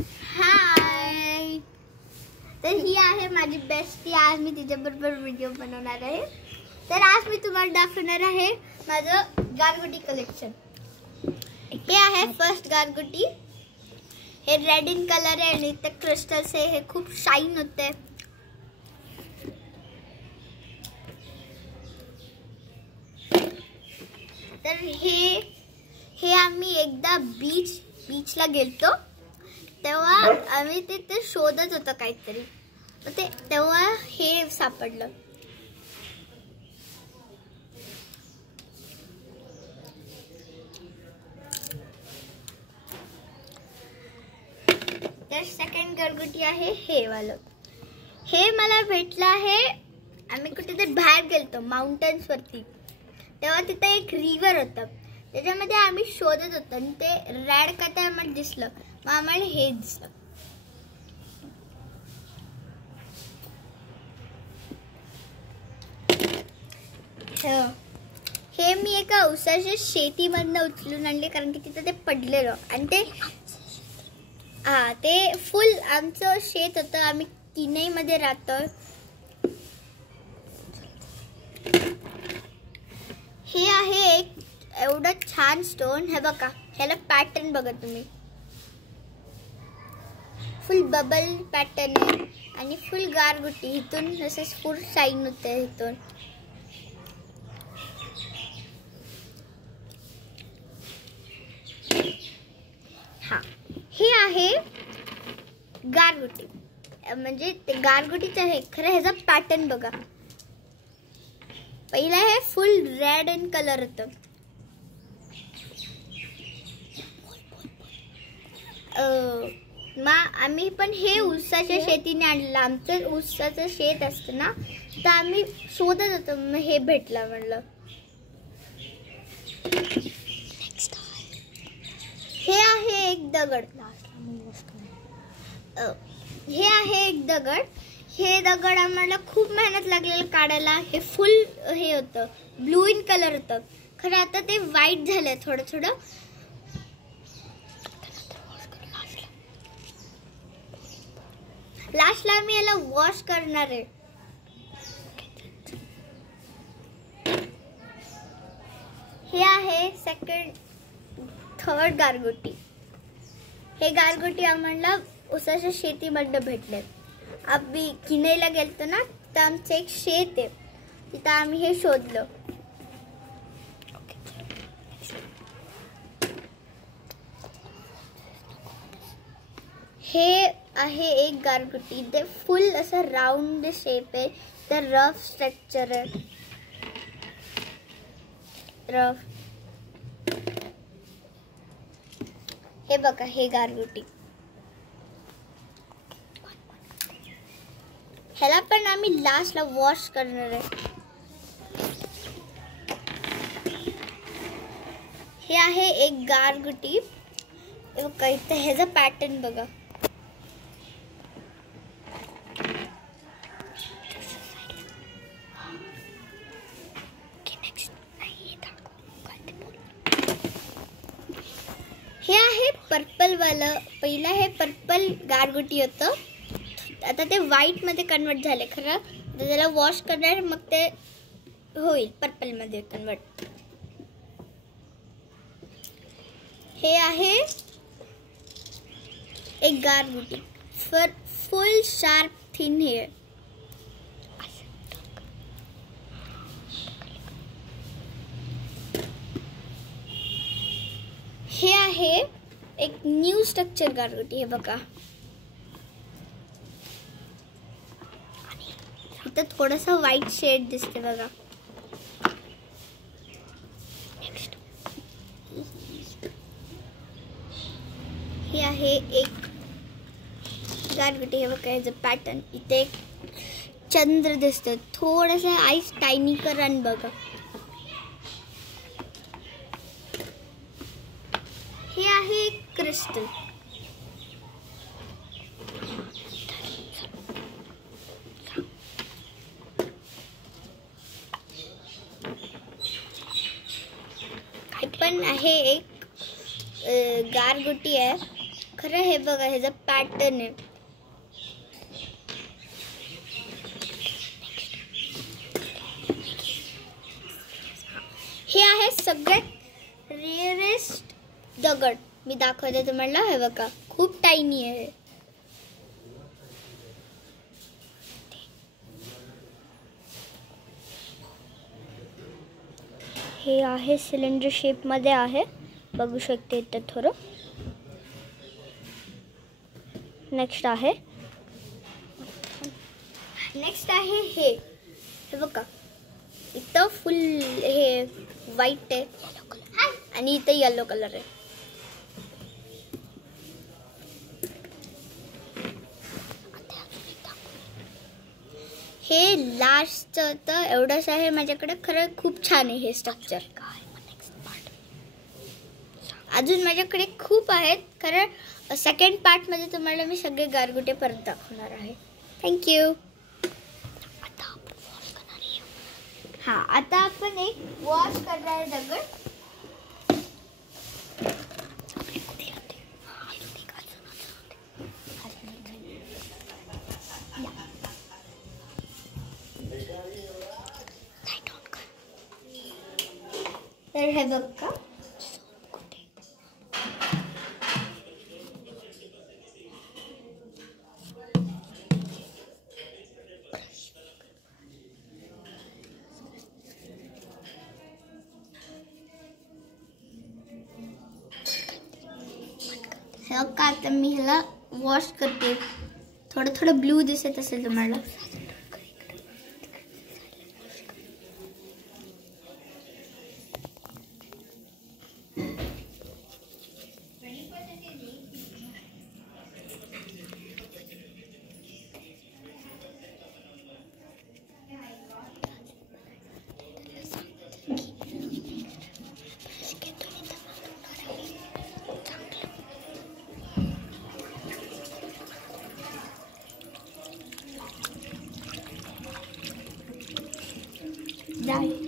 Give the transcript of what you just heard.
हाय. तर ही आहे माझी बेस्टी. आज मी तिच्याबरोबर व्हिडिओ बनवणार आहे. तर आज मी तुम्हाला दाखवणार आहे माझं गारगोटी कलेक्शन. हे आहे फर्स्ट गारगोटी. हे रेड इन कलर आहे आणि ते क्रिस्टल्स आहे. हे खूप शाईन होते. तर हे आम्ही एकदा बीचला गेलतो तेव्हा आम्ही तिथे शोधत होतो काहीतरी. तेव्हा हे सापडलं. तर सेकंड गारगोटी आहे हे वालं. हे मला भेटलं आहे. आम्ही कुठेतरी बाहेर गेलतो माउंटन्स वरती. तेव्हा तिथे एक रिव्हर होतं. त्याच्यामध्ये आम्ही शोधत होतो आणि ते रेड का ते आम्हाला दिसलं. मग आम्हाला हे दिसलं. हे मी एका उसाच्या शेतीमधनं उचलून आणले कारण की तिथे ते पडलेलं आणि ते फुल आमचं शेत होतं. आम्ही किनईमध्ये राहतो. हे आहे एक एवढं छान स्टोन. हे बघा, ह्याला पॅटर्न बघा तुम्ही. फुल बबल पॅटर्न आहे आणि फुल गारगोटी. इथून असं फुल शाईन होते इथून. हे आहे गारगोटी. म्हणजे ते गारगोटीच आहे खरं. ह्याचा पॅटर्न बघा. पहिला हे फुल रेड इन कलर होतं. आम्ही पण हे ऊसाच्या शेतीने आणलं. आमचं ऊसाचं शेत असतं ना, तर आम्ही शोधत होतो. मग हे भेटलं म्हणलं. हे आहे एक दगड. हे आहे एक दगड. हे दगड आम्हाला खूप मेहनत लागलेलं काढायला. हे फुल हे होतं ब्लू इन कलर होतं. खरं आता ते व्हाईट झालंय थोडं थोडं. लास्टला मी याला वॉश करणार आहे. हे आहे थर्ड गारगोटी. हे गारगोटी आम्हाला उसाच्या शेतीमधनं भेटले. आम्ही किनईला गेलतो ना, तर आमचं एक शेत आहे. तिथं आम्ही हे शोधलं. हे आहे एक गारगोटी. ते फुल असं राऊंड शेप आहे. ते रफ स्ट्रक्चर आहे. रफ. हे बघा, हे गारगोटी. ह्याला पण आम्ही लास्टला वॉश करणार आहे. हे आहे एक गारगोटी. इथं ह्याचा पॅटर्न बघा. हे आहे पर्पल वालं. पहिला हे पर्पल गारगोटी होतं. आता ते व्हाईट मध्ये कन्वर्ट झाले. खरं त्याला वॉश करणार मग ते होईल पर्पल मध्ये कन्वर्ट. हे आहे एक गारगोटी. Full sharp thin hair. हे आहे एक न्यू स्ट्रक्चर गारगोटी. हे बघा, इथं थोडासा व्हाईट शेड दिसते बघा. हे आहे एक गारगोटी. हे बघा, याचं पॅटर्न. इथे एक चंद्र दिसतं. थोडासा आईस टायनी करण बघा. हे आहे एक क्रिस्टल. पण आहे एक गारगोटी आहे. खरं हे बघा, ह्याचा पॅटर्न आहे. हे आहे सगळ्यात रेअरेस्ट दगड. मी दाखवते तुम्हाला. हे बघा, खूप टायनी आहे. हे आहे सिलेंडर शेप मध्ये आहे, बघू शकते इथं थोडं. नेक्स्ट आहे हे बघा, इथं फुल हे व्हाईट आहे आणि इथं येलो कलर आहे. हे लास्टचं तर एवढंच आहे माझ्याकडे. खरं खूप छान आहे हे स्ट्रक्चर. अजून माझ्याकडे खूप आहेत. खरं सेकंड पार्टमध्ये तुम्हाला मी सगळे गारगोटे परत दाखवणार आहे. थँक्यू. आता आपण एक वॉश करणार दगड. तर हे बघा, आता मी ह्याला वॉश करते. थोडं थोडं ब्लू दिसत असेल तुम्हाला. Dai.